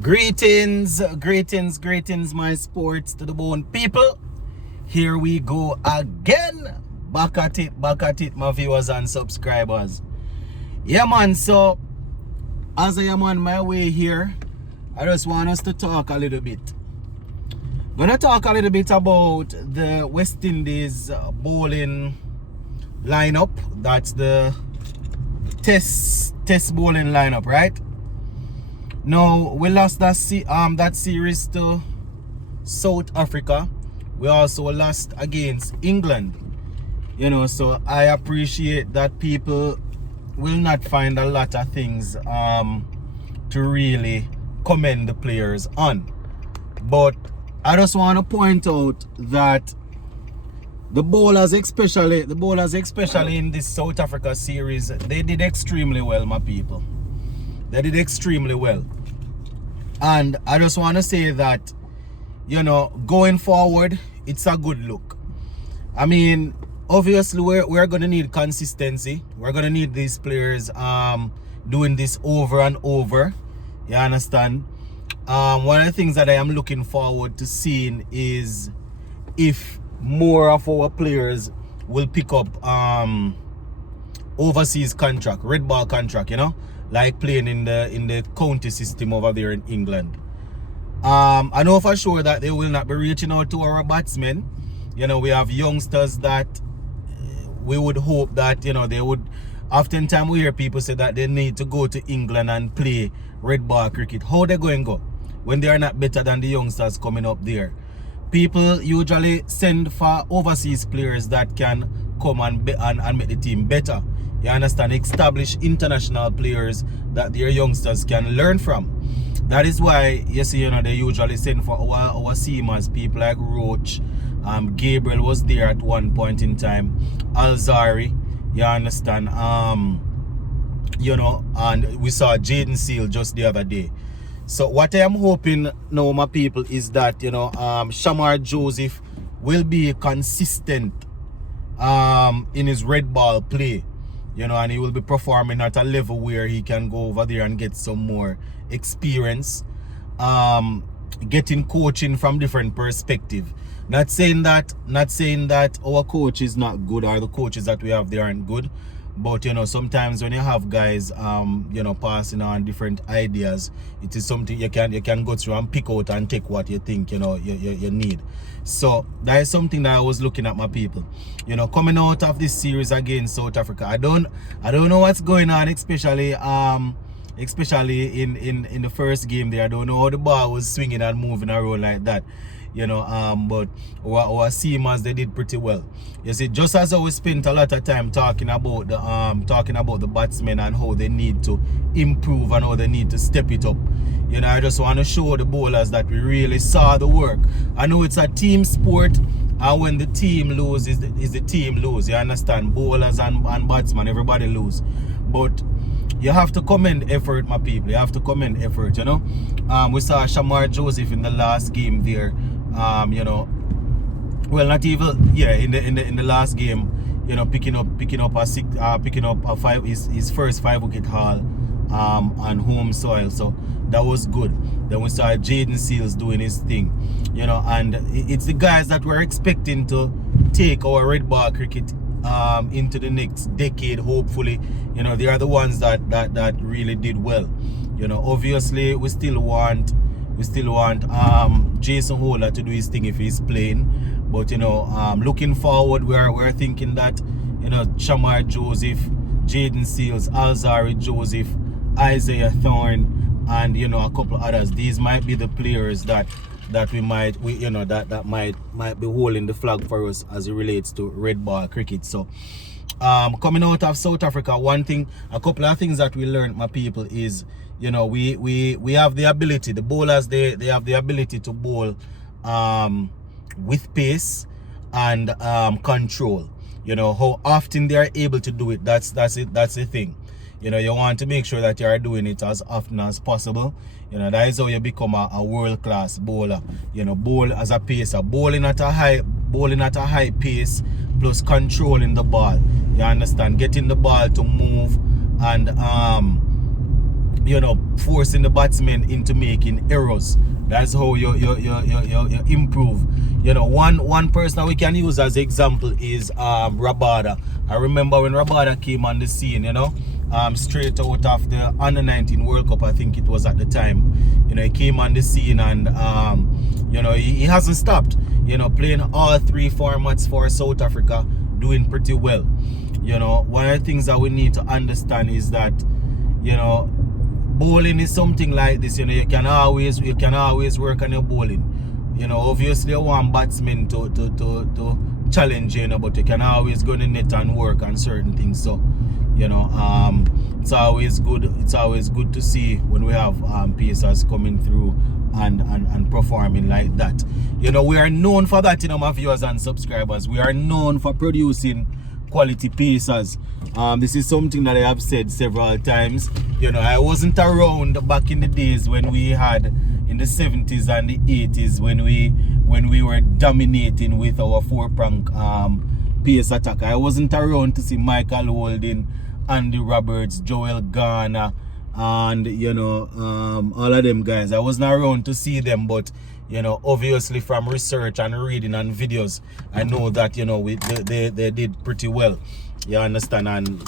Greetings, my sports to the bone people. Here we go again. Back at it, my viewers and subscribers. Yeah, man. So, as I am on my way here, I just want us to talk a little bit. Gonna talk a little bit about the West Indies bowling lineup. That's the test bowling lineup, right? Now, we lost that series to South Africa. We also lost against England. So I appreciate that people will not find a lot of things to really commend the players on. But I just want to point out that the bowlers especially in this South Africa series, they did extremely well, my people. They did extremely well. And I just want to say that, going forward, it's a good look. I mean, obviously, we're going to need consistency. We're going to need these players doing this over and over. You understand? One of the things that I am looking forward to seeing is if more of our players will pick up overseas contract, red ball contract, like playing in the county system over there in England. I know for sure that they will not be reaching out to our batsmen. We have youngsters that we would hope that they would. Oftentimes we hear people say that they need to go to England and play red ball cricket. How they going to go when they are not better than the youngsters coming up there? People usually send for overseas players that can come and make the team better. You understand? Establish international players that their youngsters can learn from. That is why you see, they usually send for our seamers, people like Roach. Gabriel was there at one point in time. Alzari, you understand? And we saw Jaden Seal just the other day. So what I am hoping now, my people, is that Shamar Joseph will be consistent in his red ball play. And he will be performing at a level where he can go over there and get some more experience, getting coaching from different perspective. Not saying that our coach is not good or the coaches that we have there aren't good, but sometimes when you have guys passing on different ideas, it is something you can go through and pick out and take what you think you need. So that is something that I was looking at, my people. Coming out of this series against South Africa, I don't know what's going on, especially in the first game there. I don't know how the ball was swinging and moving around like that. But our seamers, they did pretty well. You see, just as we spent a lot of time talking about the batsmen and how they need to improve and how they need to step it up, I just want to show the bowlers that we really saw the work. I know it's a team sport, and when the team loses, is the team lose. You understand? Bowlers and batsmen, everybody lose. But you have to commend effort, my people. You have to commend effort. We saw Shamar Joseph in the last game there. Well, not even in the last game, picking up his first 5-wicket haul on home soil. So that was good. Then we saw Jaden Seals doing his thing, and it's the guys that we're expecting to take our red ball cricket into the next decade. Hopefully, they are the ones that really did well. Obviously we still want Jason Holder to do his thing if he's playing, but looking forward, we're thinking that Shamar Joseph, Jaden Seals, Alzari Joseph, Isaiah Thorne, and a couple others, these might be the players that might be holding the flag for us as it relates to red ball cricket. So coming out of South Africa, a couple of things that we learned, my people, is we have the ability, the bowlers, they have the ability to bowl with pace and control. How often they are able to do it, that's the thing. You want to make sure that you are doing it as often as possible. That is how you become a world-class bowler. Bowl as a pacer, bowling at a high pace, plus controlling the ball. You understand? Getting the ball to move and forcing the batsmen into making errors. That's how you improve. One person that we can use as example is Rabada. I remember when Rabada came on the scene, straight out of the Under 19 World Cup, I think it was at the time. He came on the scene and he hasn't stopped. Playing all three formats for South Africa, doing pretty well. One of the things that we need to understand is that bowling is something like this. You can always work on your bowling. Obviously you want batsmen to challenge you, but you can always go in the net and work on certain things. So it's always good to see when we have pacers coming through and performing like that. We are known for that, my viewers and subscribers. We are known for producing quality pacers. This is something that I have said several times. I wasn't around back in the days when we had in the 70s and the 80s when we were dominating with our four-prong pace attack. I wasn't around to see Michael Holding, Andy Roberts, Joel Garner, and all of them guys. I wasn't around to see them, but obviously from research and reading and videos, I know that they did pretty well. You understand? And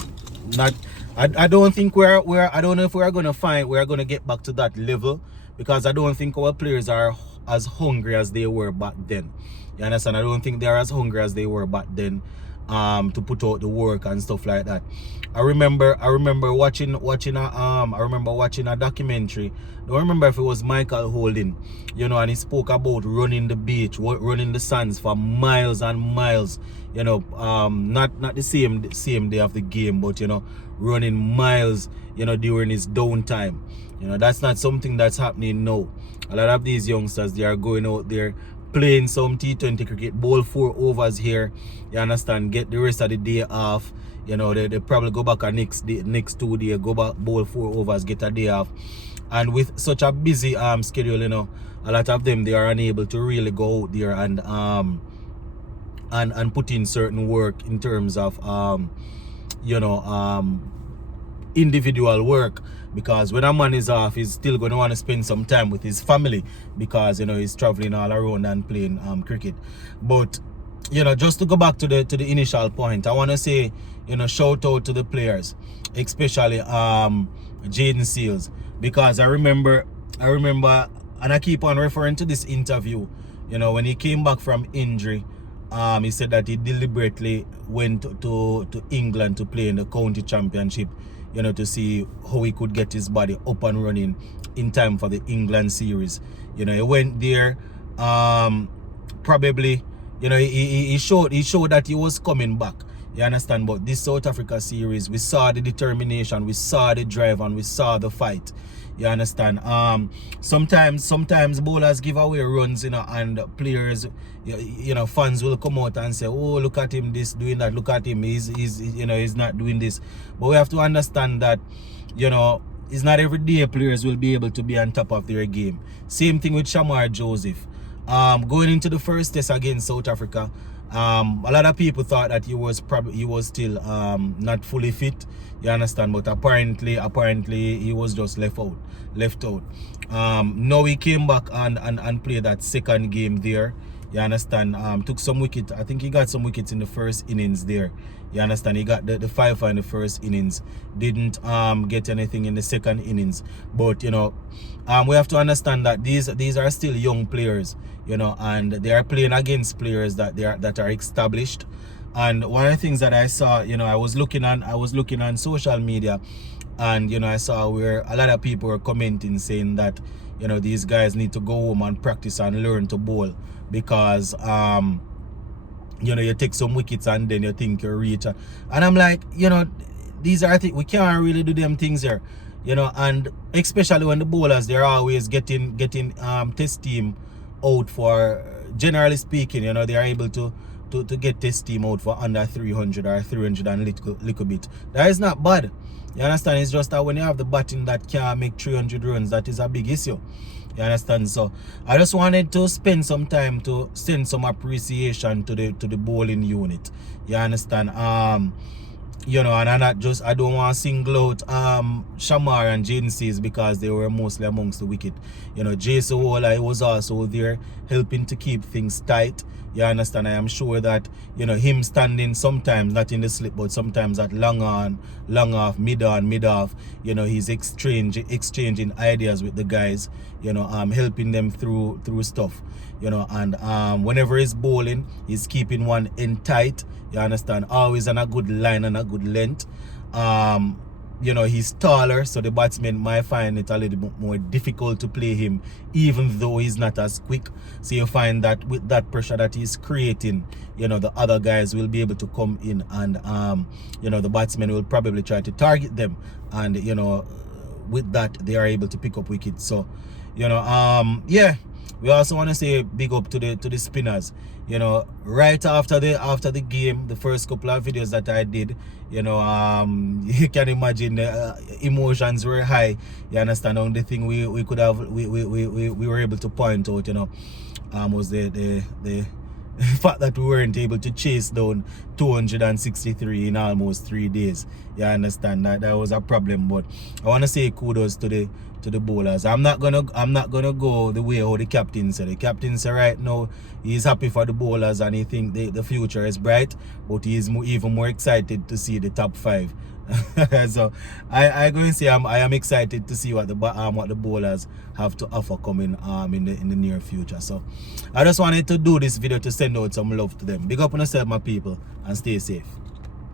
I don't think I don't know if we're gonna get back to that level, because I don't think our players are as hungry as they were back then. You understand? I don't think they're as hungry as they were back then to put out the work and stuff like that. I remember watching a documentary. I don't remember if it was Michael Holding, and he spoke about running the beach, running the sands for miles and miles. Not the same day of the game, but running miles, during his downtime. That's not something that's happening now. A lot of these youngsters, they are going out there playing some T20 cricket, bowl 4 overs here, you understand, get the rest of the day off. They probably go back next 2 days, go back, bowl 4 overs, get a day off. And with such a busy schedule, a lot of them, they are unable to really go out there and put in certain work in terms of individual work, because when a man is off, he's still going to want to spend some time with his family, because he's traveling all around and playing cricket. But just to go back to the initial point, I want to say shout out to the players, especially Jaden Seals, because I remember and I keep on referring to this interview, when he came back from injury. He said that he deliberately went to England to play in the county championship, to see how he could get his body up and running in time for the England series. He went there, probably, he showed that he was coming back. You understand? But this South Africa series, we saw the determination, we saw the drive, and we saw the fight. You understand? Sometimes bowlers give away runs, and players, fans will come out and say, oh, look at him doing that, look at him, he's not doing this. But we have to understand that, it's not every day players will be able to be on top of their game. Same thing with Shamar Joseph. Going into the first test against South Africa, a lot of people thought that he was still not fully fit. You understand? But apparently he was just left out. Now he came back and played that second game there. You understand? Took some wicket. I think he got some wickets in the first innings there. You understand? He got the 5 in the first innings. Didn't get anything in the second innings. But we have to understand that these are still young players, and they are playing against players that are established. And one of the things that I saw, I was looking on social media, and I saw where a lot of people were commenting saying that these guys need to go home and practice and learn to bowl, because you take some wickets and then you think you reach, and I'm like, these are things we can't really do them things here, and especially when the bowlers, they're always getting test team out for, generally speaking, they are able to get test team out for under 300 or 300 and little bit. That is not bad. You understand? It's just that when you have the batting that can't make 300 runs, that is a big issue. You understand? So I just wanted to spend some time to send some appreciation to the bowling unit. You understand? you know, and I don't want to single out Shamar and Jaden Seas because they were mostly amongst the wicket. You know, Jason Waller was also there helping to keep things tight. You understand? I am sure that, you know, him standing sometimes not in the slip, but sometimes at long on, long off, mid on, mid off, you know, he's exchanging ideas with the guys, you know, helping them through stuff, you know, and whenever he's bowling, he's keeping one end tight. You understand? Always on a good line and a good length. You know, he's taller, so the batsmen might find it a little bit more difficult to play him, even though he's not as quick. So you find that with that pressure that he's creating, you know, the other guys will be able to come in and, you know, the batsmen will probably try to target them. And, you know, with that, they are able to pick up wickets. So, you know, yeah. We also want to say big up to the spinners. You know, right after the game, the first couple of videos that I did, you know, you can imagine the emotions were high. You understand? The only thing we could have we were able to point out, you know, was the fact that we weren't able to chase down 263 in almost 3 days. You understand that was a problem, but I want to say kudos to the bowlers. I'm not gonna go the way how the captain said. The captain said right now he's happy for the bowlers and he think the future is bright, but he is even more excited to see the top 5. So I going to say I am excited to see what the bowlers have to offer coming in the near future. So I just wanted to do this video to send out some love to them. Big up on yourself, my people, and stay safe.